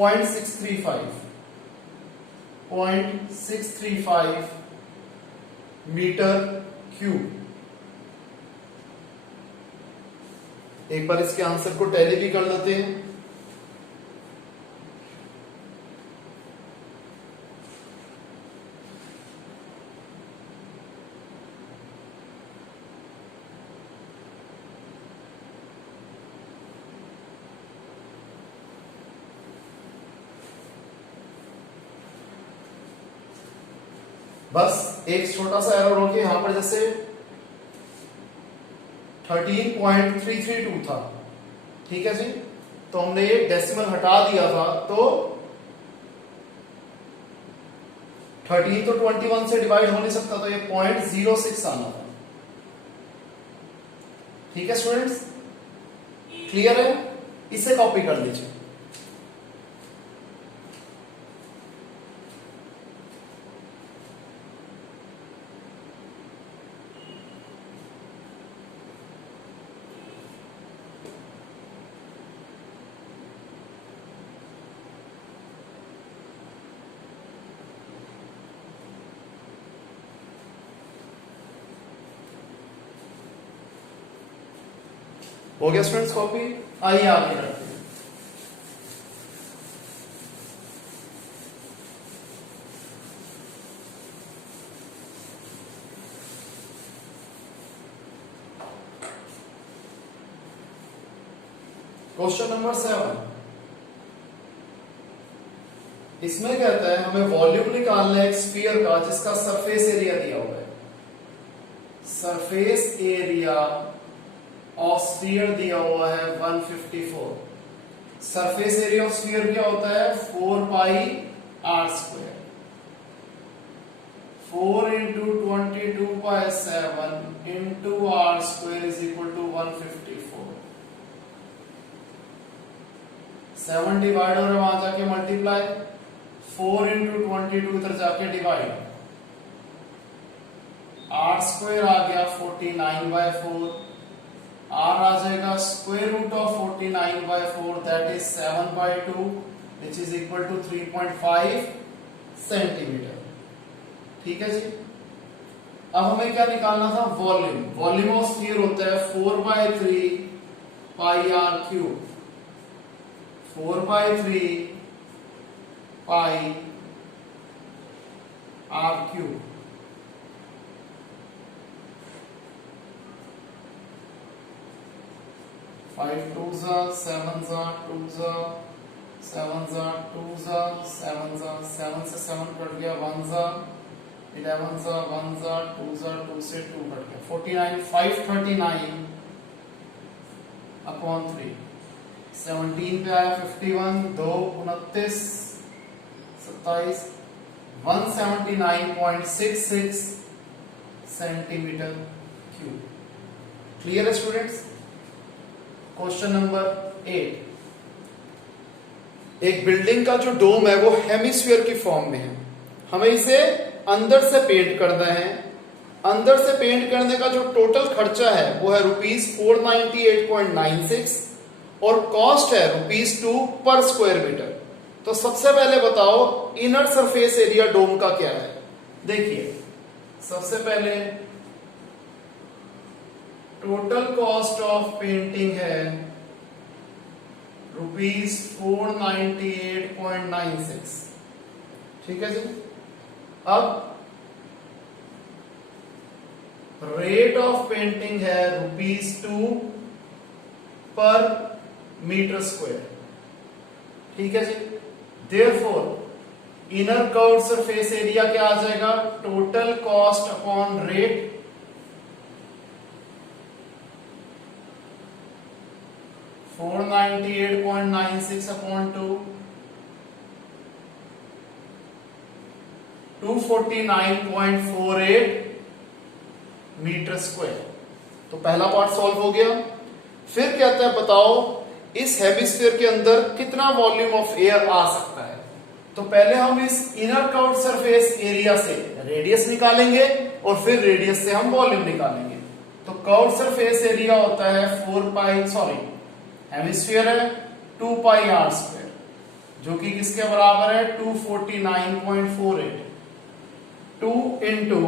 0.635 metre cube. एक बार इसके answer को टैली भी कर लेते हैं। बस एक छोटा सा एरर हो गया यहां पर, जैसे 13.332 था, ठीक है जी, तो हमने एक डेसिमल हटा दिया था, तो 13 तो 21 से डिवाइड हो नहीं सकता, तो ये 0.06 आना था। ठीक है स्टूडेंट्स, क्लियर है? इसे कॉपी कर लीजिए। हो गया स्टूडेंट्स कॉपी? आइए आगे करते हैं। क्वेश्चन नंबर 7, इसमें कहता है हमें वॉल्यूम निकालना है एक स्फीयर का जिसका सरफेस एरिया दिया हुआ है। सरफेस एरिया ऑफ स्फीयर दिया हुआ है 154। सरफेस एरिया ऑफ स्फीयर क्या होता है? 4 pi r square. 4 into 22/7 into r square is equal to 154। 7 divide हो रहा है, वहां जाके मल्टीप्लाई, 4 इंटू 22 इधर जाके डिवाइड, आर स्क्वायर आ गया 49/4, आर आ जाएगा square root of 49/4 that is 7/2 which is equal to 3.5 centimetre. ठीक है जी, अब हमें क्या निकालना था? वॉल्यूम। वॉल्यूम ऑफ स्फीयर होता है 4/3 pi r cube. 4/3 pi r cube. Five 2s 7s 2s 7s 2s 7s 7 से 7 कट गया, 1s 11s 1s 2s 2 से 2 कट गया, 49 539 अपॉन 3। 17 पे आया 51, 2 29 27 179.66 सेंटीमीटर क्यूब। क्लियर है स्टूडेंट्स? क्वेश्चन नंबर 8, एक बिल्डिंग का जो डोम है वो हेमिस्फीयर की फॉर्म में है। हमें इसे अंदर से पेंट करना है। अंदर से पेंट करने का जो टोटल खर्चा है वो है ₹498.96 और कॉस्ट है ₹2 पर स्क्वायर मीटर। तो सबसे पहले बताओ इनर सरफेस एरिया डोम का क्या है? देखिए, सबसे पहले टोटल कॉस्ट ऑफ पेंटिंग है ₹498.96। ठीक है जी। अब रेट ऑफ पेंटिंग है ₹2 पर मीटर स्क्वायर। ठीक है जी। Therefore inner curved surface area क्या आ जाएगा? Total cost upon rate, $498.96 upon 249.48 metre square. तो पहला पार्ट सॉल्व हो गया। फिर कहता है बताओ इस हेमिस्फीयर के अंदर कितना वॉल्यूम ऑफ एयर आ सकता है। तो पहले हम इस इनर कर्व्ड सरफेस एरिया से रेडियस निकालेंगे और फिर रेडियस से हम वॉल्यूम निकालेंगे। तो कर्व्ड सरफेस एरिया होता है हेमिस्फीयर है 2 पाई आर स्क्वायर। जो कि किसके बराबर है 249.48। 2 इंटू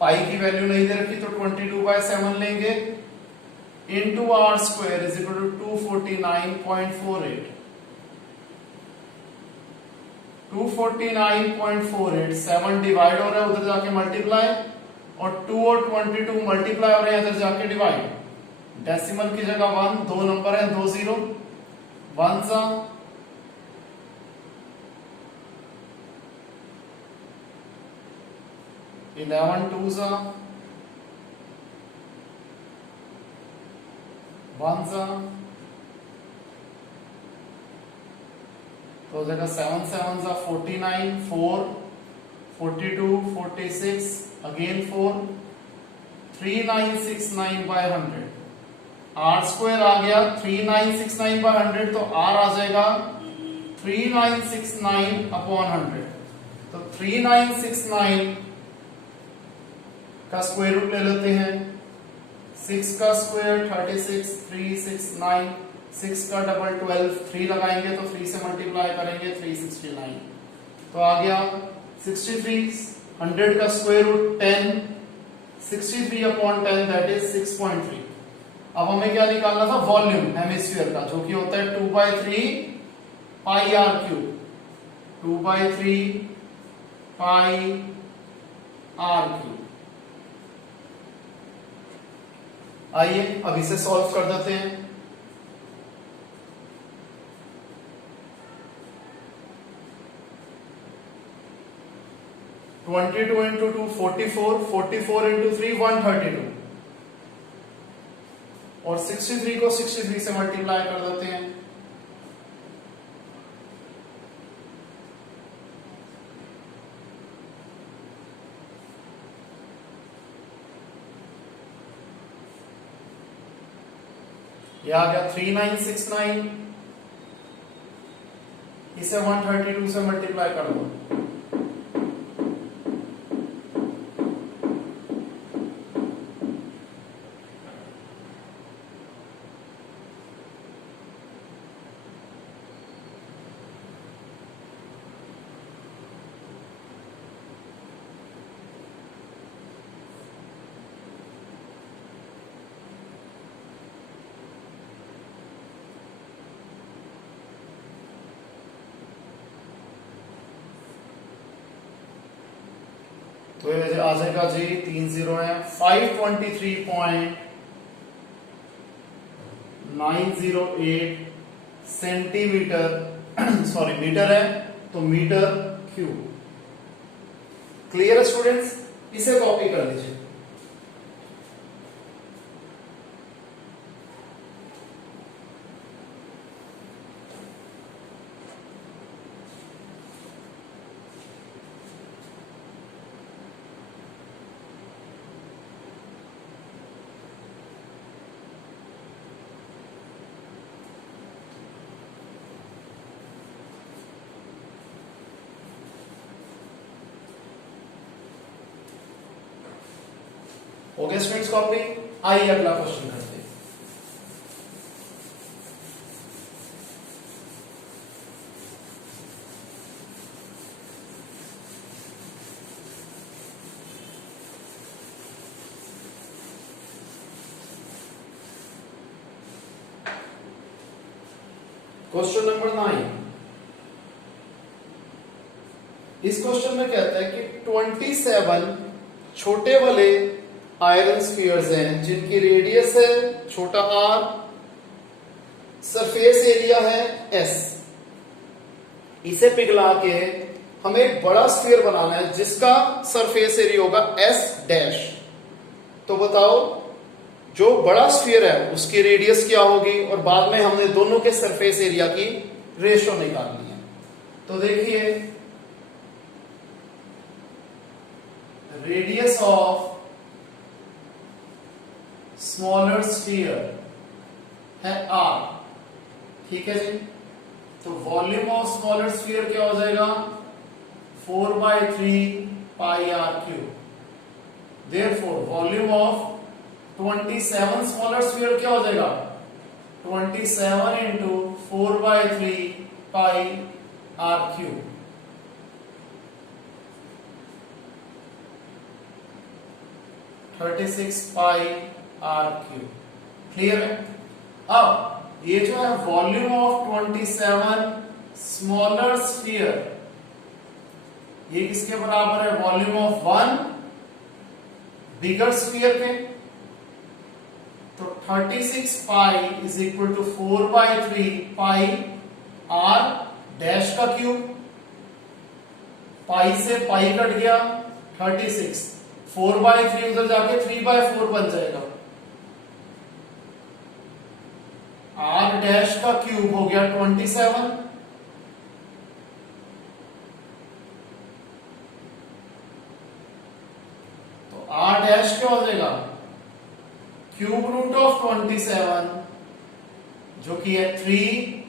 पाई की वैल्यू नहीं दे रखी तो 22/7 लेंगे, into r square is equal to 249.48। 249.48 7 divide हो रहा है उधर जाके मल्टीप्लाई, और 2 और 22 मल्टीप्लाई हो रहे हैं इधर जाके डिवाइड। डेसिमल की जगह 1, 2 नंबर है, 2 0 1 सा 11 2 सा 1 सा, तो हो जाएगा 7 7 सा 49 4 42 46 अगेन 4 3969/100। आर स्क्वायर आ गया 3969/100, तो आर आ जाएगा 3969/100। तो 3969 का स्क्वायर रूट ले लेते हैं, 6 का स्क्वायर 36, 369, 6 का डबल 12, 3 लगाएंगे तो 3 से मल्टीप्लाई करेंगे 369, तो आ गया 63। 100 का स्क्वायर रूट 10, 63/10 दैट इज 6.3। अब हमें क्या निकालना था, वॉल्यूम हेमिस्फीयर का, जो कि होता है 2/3 pi r cube, 2/3 pi r cube. आइए अब इसे सॉल्व कर देते हैं। ट्वेंटी टू इंटू 2 44, 44 इंटू 3 132, और 63 को 63 से मल्टीप्लाई कर देते हैं। यह आ गया 3969, इसे 132 से मल्टीप्लाई कर दो, तो ये आ जाएगा जी 3 0 है 523.908 सेंटीमीटर सॉरी मीटर है, तो मीटर क्यूब। क्लियर है स्टूडेंट्स, इसे कॉपी कर लीजिए। हो गया स्टूडेंट्स कॉपी। आइए अगला क्वेश्चन करते हैं। Question number 9। इस क्वेश्चन में कहता है कि 27 छोटे वाले आयरन स्फीयर्स हैं जिनकी रेडियस है छोटा r, सरफेस एरिया है s। इसे पिघला के हमें एक बड़ा स्फीयर बनाना है जिसका सरफेस एरिया होगा s डैश। तो बताओ जो बड़ा स्फीयर है उसकी रेडियस क्या होगी, और बाद में हमने दोनों के सरफेस एरिया की रेशो निकालनी है। तो देखिए रेडियस ऑफ स्मॉलर स्फीयर है r, ठीक है जी। तो वॉल्यूम ऑफ स्मॉलर स्फीयर क्या हो जाएगा 4/3 pi r cube. Therefore volume of 27 smaller sphere क्या हो जाएगा 27 into 4/3 pi r cube. Pi r cube. Clear है? अब ये जो है वॉल्यूम ऑफ 27 स्मॉलर स्फीयर, ये किसके बराबर है? वॉल्यूम ऑफ 1 बिगर स्फीयर के। तो 36 pi is equal to 4/3 pi r dash का क्यूब। पाई से पाई कट गया, 36, 4/3 उधर जाके 3/4 बन जाएगा। आर डैश का क्यूब हो गया 27, तो आर डैश क्या हो जाएगा? क्यूब रूट ऑफ 27 जो कि है 3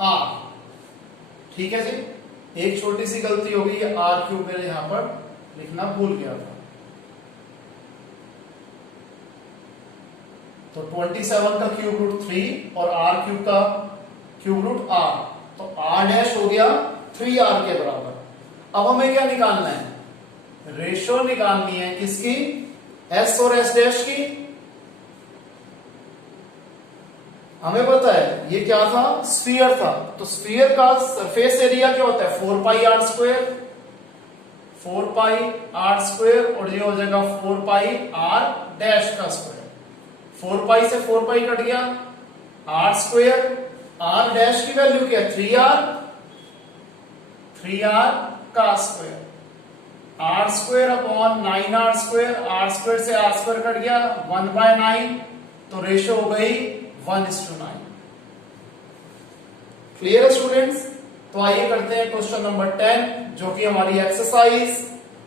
आर। ठीक है जी, एक छोटी सी गलती हो गई, आर क्यूब मैंने यहां पर लिखना भूल गया था। तो 27 का क्यूब रूट 3 और आर क्यूब का क्यूब रूट आर, तो आर डैश हो गया 3r के बराबर। अब हमें क्या निकालना है? रेशो निकालनी है किसकी? s और s डैश की। हमें पता है ये क्या था? स्फीयर था। तो स्फीयर का सरफेस एरिया क्या होता है? 4 pi r square, 4 pi r square, और ये हो जाएगा 4 पाई आर डैश का स्क्वायर। 4 पाई से 4 पाई कट गया, आर स्क्वायर, आर डैश की वैल्यू क्या है? 3r का square, r square upon 9r square, r square से आर स्क्वायर कट गया 1/9, तो रेशो हो गई 1:9। क्लियर है स्टूडेंट्स? तो आइए करते हैं क्वेश्चन नंबर 10, जो कि हमारी एक्सरसाइज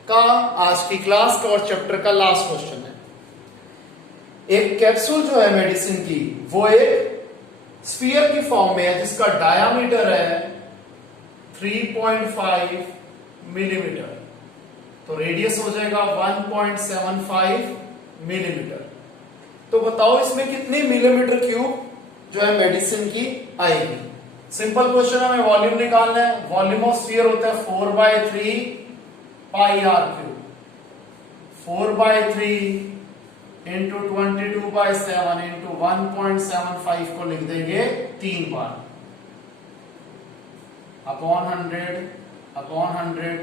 का आज की क्लास का और चैप्टर का लास्ट क्वेश्चन है। एक कैप्सूल जो है मेडिसिन की, वो एक स्फीयर की फॉर्म में है जिसका डायामीटर है 3.5 मिलीमीटर, तो रेडियस हो जाएगा 1.75 मिलीमीटर। तो बताओ इसमें कितनी मिलीमीटर क्यूब जो है मेडिसिन की आएगी? सिंपल क्वेश्चन है, हमें वॉल्यूम निकालना है। वॉल्यूम ऑफ स्फीयर होता है 4/3 pi r cube. 4/3 into 22/7 into 1.75 को लिख देंगे 3 बार, अपॉन 100 अपॉन 100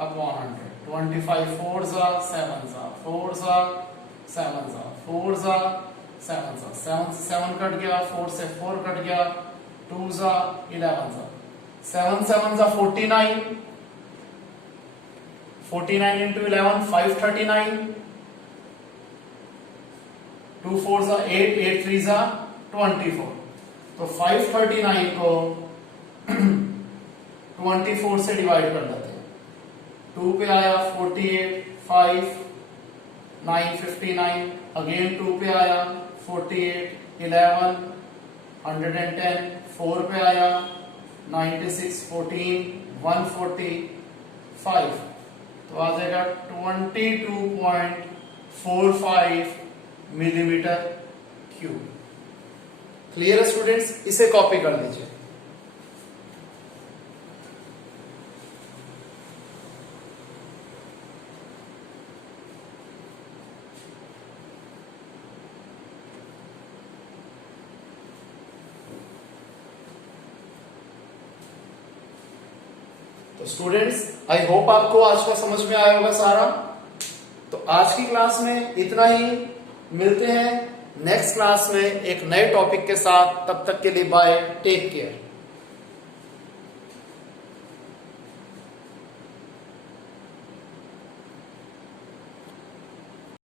अपॉन 100। 25 4 जा 7 जा 4 जा 7 जा 4 जा 7 जा 7 से 7 कट गया, 4 से 4 कट गया, 2 जा 11 जा 7 7 जा 49, 49 इंटू 11 539, 2 4 जा 8, 8 3 जा 24। तो 539 को 24 से डिवाइड कर लेते हैं। 2 पे आया 48, 5 9 59, अगेन 2 पे आया 48, 11 110, 4 पे आया 96, 14 145, तो आ जाएगा 22.45 मिलीमीटर क्यूब। क्लियर है स्टूडेंट्स? इसे कॉपी कर लीजिए। तो स्टूडेंट्स, आई होप आपको आज का समझ में आया होगा सारा। तो आज की क्लास में इतना ही, मिलते हैं नेक्स्ट क्लास में एक नए टॉपिक के साथ। तब तक के लिए बाय, टेक केयर।